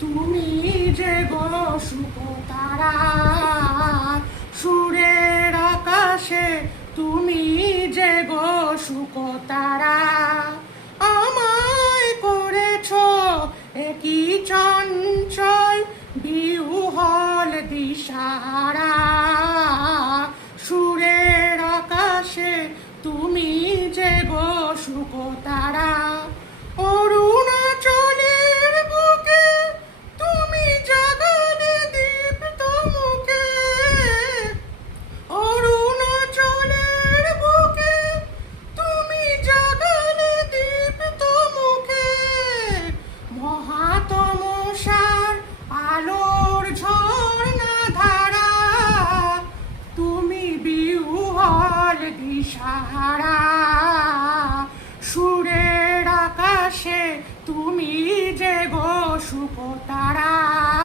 তুমি যে গো সুকতারা, সুরের আকাশে তুমি যে গো সুকতারা, আমায় করেছ একই চঞ্চল বিহ্বল দিশারা। সুরের আকাশে তুমি যে গো সুকতারা, অরুণাচলের বুকে তুমি জাগালে দীপ্ত মুখে। অরুণাচলের বুকে তুমি জাগালে দীপ্ত মুখে। মহাতমসার আলোর ঝর্ণা ধারা, তুমি বিহ্বল দিশাহারা। সুরের আকাশে তুমি যে গো সুকতারা।